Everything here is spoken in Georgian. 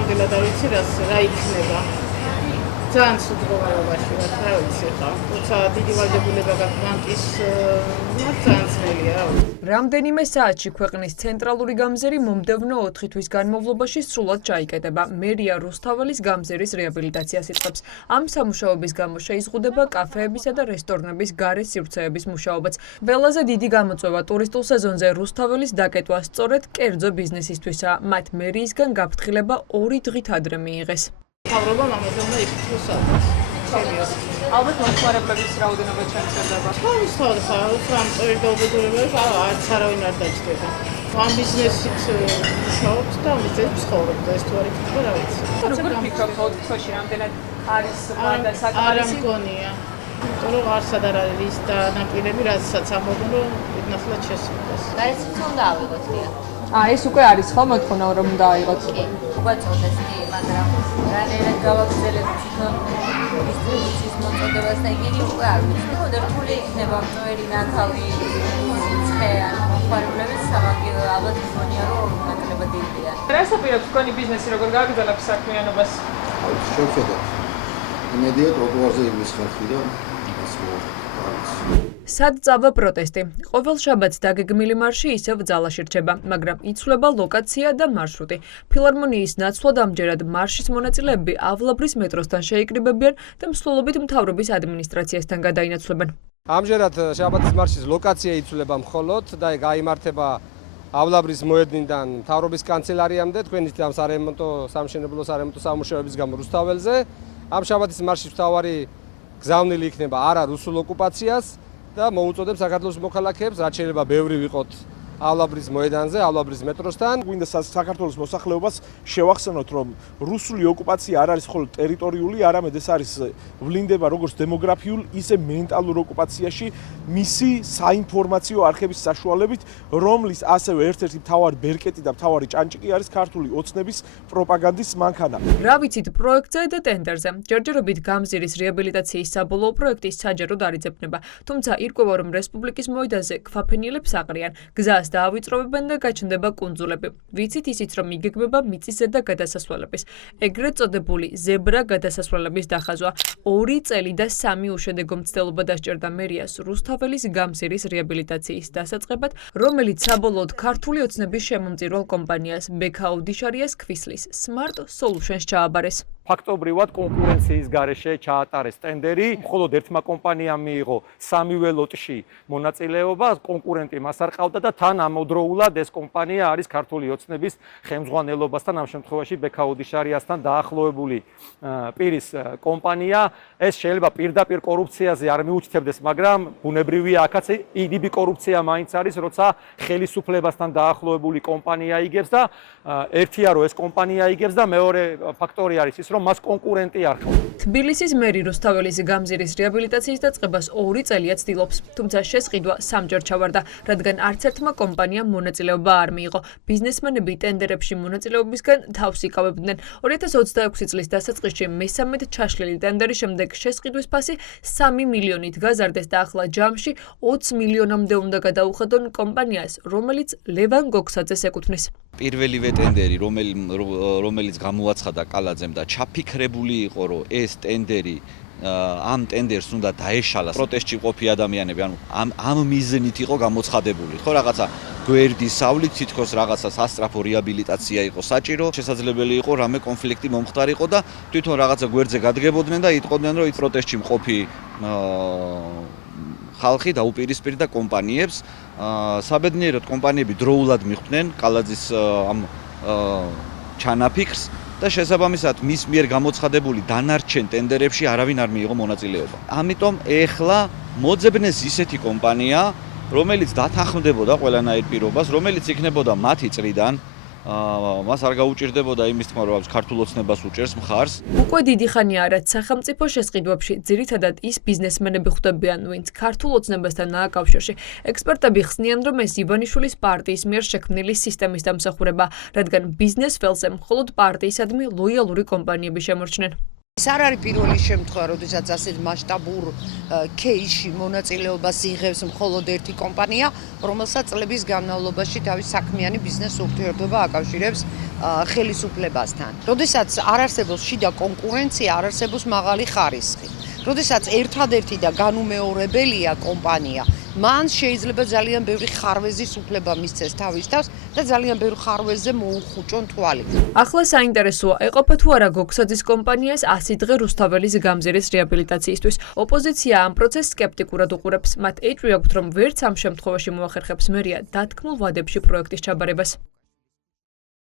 ნამდვილად არ ვიცი რა იქნება. ძალიან ცუდ მდგომარეობაში ვარ, რა ვიცი ხა. თუმცა დიდი ვალდებულება გაქვს ბანკის, ძალიან ძნელია რა ვიცი. რამდენიმე საათში ქვეყნის ცენტრალური გამზერი მომდევნო 4 თვის განმავლობაში სრულად ჩაიკეტება. მერია რუსთაველის გამზერის რეაბილიტაციას იწყებს. ამ სამუშაოების გამო შეიზღუდება კაფეებისა და რესტორნების გარე სივრცეების მუშაობაც. ველაზე დიდი გამოწვევა ტურისტულ სეზონზე რუსთაველის დაკეტვა სწორედ კერძო ბიზნესისთვისაა. მათ მერიისგან გაფრთხილება 2 დღით ადრე მიიღეს. მთავრობამ ამაზე უნდა იფიქროს ალბათ. ალბათ მომხმარებლების რაოდენობა შემცირდება. თავისთავად ამ წვერი დაუბედურებებს არც არავინ არ დაჭდება. ამ ბიზნესით მუშაობს და ამით ცხოვრობს და ეს თუ არ იქნება რა ვიცი. როგორ ფიქრობთ 4 თვეში რამდენად არის და არ საკმარისი? მგონია. იმიტომ რომ არსად არ არის და ნაპირები რაზეც ამბობენ რომ ნახლად შესრულდეს. გარესიც უნდა ავიღოთ დია. ეს უკვე არის ხო მოთხოვნა რომ უნდა აიღოთ? კი, უგაწოდეს კი, მაგრამ რანაირად გავაგრძელებთ თვითონ დისტრიბუციის მოწოდებას და იგი უკვე არ ვიცი. რთული იქნება მწვერი ნათავი ცხე ან მომხმარებლების სამაგიერო ალბათ მგონია რომ ნაკლებად დიდია. რას აპირებთ თქვენი ბიზნესი როგორ გააგრძელებთ საქმიანობას? შევხედოთ. იმედია ტროტუარზე იმის ხალხი და სად წავა პროტესტი? ყოველ შაბათს დაგეგმილი მარში ისევ ძალაში რჩება, მაგრამ იცვლება ლოკაცია და მარშრუტი. ფილარმონიის ნაცვლად ამჯერად მარშის მონაწილეები ავლაბრის მეტროსთან შეიკრიბებიან და მსვლელობით მთავრობის ადმინისტრაციასთან გადაინაცვლებენ. ამჯერად შაბათის მარშის ლოკაცია იცვლება მხოლოდ და გაიმართება ავლაბრის მოედნიდან მთავრობის კანცელარიამდე, თქვენი სამშენებლო სარემონტო სამუშაოების გამო რუსთაველზე. ამ შაბათის მარშის მთავარი გზავნილი იქნება არა რუსულ ოკუპაციას და მოუწოდებს საქართველოს მოქალაქეებს, რაც შეიძლება ბევრი ვიყოთ ავლაბრის მოედანზე, ავლაბრის მეტროსთან. გვინდა საქართველოს მოსახლეობას შევახსენოთ, რომ რუსული ოკუპაცია არ არის მხოლოდ ტერიტორიული, არამედ ეს არის ვლინდება როგორც დემოგრაფიულ, ისე მენტალურ ოკუპაციაში მისი საინფორმაციო არხების საშუალებით, რომლის ასევე ერთ-ერთი მთავარი ბერკეტი და მთავარი ჭანჭიკი არის ქართული ოცნების პროპაგანდის მანქანა. რა ვიცით პროექტზე და ტენდერზე. ჯერჯერობით გამზირის რეაბილიტაციის საბოლოო პროექტი საჯაროდ არ იძებნება, თუმცა ირკვევა, რომ რესპუბლიკის მოედანზე ქვაფენილებს აყრიან. გზას დაავიწროვებენ და გაჩნდება კუნძულები. ვიცით ისიც, რომ იგეგმება მიწისზედა გადასასვლელების. ეგრეთ წოდებული ზებრა გადასასვლელების დახაზვა. 2 წელი და 3 უშედეგო მცდელობა დასჭერდა მერიას რუსთაველის გამზირის რეაბილიტაციის დასაწყებად, რომელიც საბოლოოდ ქართული ოცნების შემომწირვალ კომპანიას ბექაუდიშარიას ქვისლის Smart Solutions ჩააბარეს. ფაქტობრივად კონკურენციის გარეშე ჩაატარეს ტენდერი, მხოლოდ ერთმა კომპანიამ მიიღო 3 ლოტში მონაწილეობა, კონკურენტი მას არ ყავდა და თან ამოდროულად ეს კომპანია არის ქართული ოცნების ხელმძღვანელობასთან, ამ შემთხვევაში ბექაუდიშარიასთან დაახლოებული პირის კომპანია. ეს შეიძლება პირდაპირ კორუფციაზე არ მიუჩნდებდეს, მაგრამ ბუნებრივია აქაც იდიბი კორუფცია მაინც არის, როცა ხელისუფლებასთან დაახლოებული კომპანია იგებს და ერთია რომ ეს კომპანია იგებს და მეორე ფაქტორი არის ის, რომ მას კონკურენტი არ ხდება. თბილისის მერი რუსთაველის გამზირის რეაბილიტაციის დაწყებას 2 წელია ცდილობს, თუმცა შესყიდვა 3ჯერ ჩავარდა, რადგან არც ერთმა კომპანიამ მონაწილეობა არ მიიღო. ბიზნესმენები ტენდერებში მონაწილეობისგან თავს იკავებდნენ. 2026 წლის დასაწყისში მესამედ ჩაშლილი ტენდერის შემდეგ შესყიდვის ფასი 3 მილიონით გაზარდეს და ახლა ჯამში 20 მილიონამდე უნდა გადაუხადონ კომპანიას, რომელიც ლევან გოგსაძეს ეკუთვნის. პირველივე ტენდერი, რომელიც გამოაცხადა კალაძემ და ჩაფიქრებული იყო, რომ ეს ტენდერი ამ ტენდერს უნდა დაეშალას პროტესტში ყოფი ადამიანები, ანუ ამ მიზნით იყო გამოცხადებული. ხო, რაღაცა გვერდის სავლით თითქოს რაღაცა სასტრაფო რეაბილიტაცია იყო საჭირო, შესაძლებელი იყო რამე კონფლიქტი მომხდარიყო და თვითონ რაღაცა გვერდზე გადგებოდნენ და იტყოდნენ, რომ პროტესტში მყოფი ხალხი დაუპირისპირდა კომპანიებს. საბედნიეროდ კომპანიები დროულად მიხვდნენ კალაძის ამ ჩანაფიქრს და შესაბამისად მის მიერ გამოცხადებული დანარჩენ ტენდერებში არავინ არ მიიღო მონაწილეობა. ამიტომ ეხლა მოძებნეს ისეთი კომპანია, რომელიც დათანხმდებოდა ყველანაირ პირობას, რომელიც იქნებოდა მათი წრიდან, მას არ გაუჭირდებოდა იმის თქმა, რომ ქართულ ოცნებას უჭერს მხარს. უკვე დიდი ხანია, რაც სახელმწიფო შესყიდვებში ძირითადად ის ბიზნესმენები ხვდებიან, ვინც ქართულ ოცნებასთანაა კავშირში. ექსპერტები ხსნიან, რომ ეს ივანიშვილის პარტიის მიერ შექმნილი სისტემის დამსახურება, რადგან ბიზნეს ველზე მხოლოდ პარტიისადმი ლოიალური კომპანიები შემორჩნენ. ეს არ არის პირველი შემთხვევა, როდესაც ასეთ მასშტაბურ кейსში მონაწილეობას იღებს მხოლოდ ერთი კომპანია, რომელსაც წლების განმავლობაში თავის საქმიანი ბიზნეს ურთიერთობა აკავშირებს ხელისუფლებასთან. როდესაც არ არსებობს შიდა კონკურენცია, არ არსებობს მაღალი ხარისხი. როდესაც ერთადერთი და განუმეორებელია კომპანია, მან შეიძლება ძალიან ბევრი ხარვეზის უფლება მისცეს თავის თავს და ძალიან ბევრ ხარვეზზე მოუხუჭონ თვალი. ახლა საინტერესოა, ეყოფა თუ არა გოგსაძის კომპანიას 100 დღე რუსთაველის გამზირის რეაბილიტაციისთვის. ოპოზიცია ამ პროცესს სკეპტიკურად უყურებს. მათ ეჭვი აქვთ, რომ ვერც ამ შემთხვევაში მოახერხებს მერია დათქმულ ვადებში პროექტის ჩაბარებას.